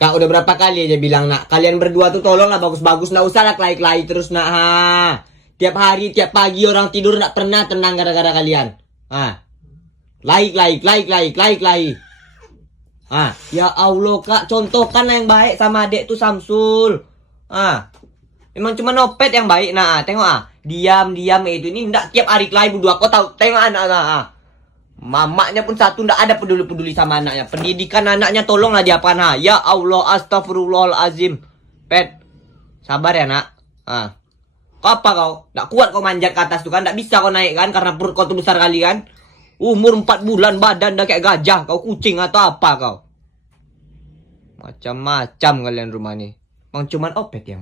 Kak udah berapa kali aja bilang nak, kalian berdua tuh tolonglah bagus-bagus, nggak usah lah kelahi-kelahi terus nak. Ha. Tiap hari, tiap pagi orang tidur nggak pernah tenang gara-gara kalian. Ah, kelahi. Ah, ya Allah kak, contohkan yang baik sama adek tuh Samsul. Ah, emang cuma nopet yang baik. Nah, tengok diam-diam itu ini ndak tiap hari kelahi berdua. Kau tahu, tengok anak mamaknya pun satu ndak ada peduli-peduli sama anaknya. Pendidikan anaknya tolonglah diapakan Ya Allah, astagfirullahalazim. Pet, sabar ya nak. Kau apa kau? Ndak kuat kau manjat ke atas tuh kan? Ndak bisa kau naik kan? Karena perut kau tuh besar kali kan? Umur 4 bulan badan dah kayak gajah. Kau kucing atau apa kau? Macam-macam kalian rumah nih. Emang cuman opet yang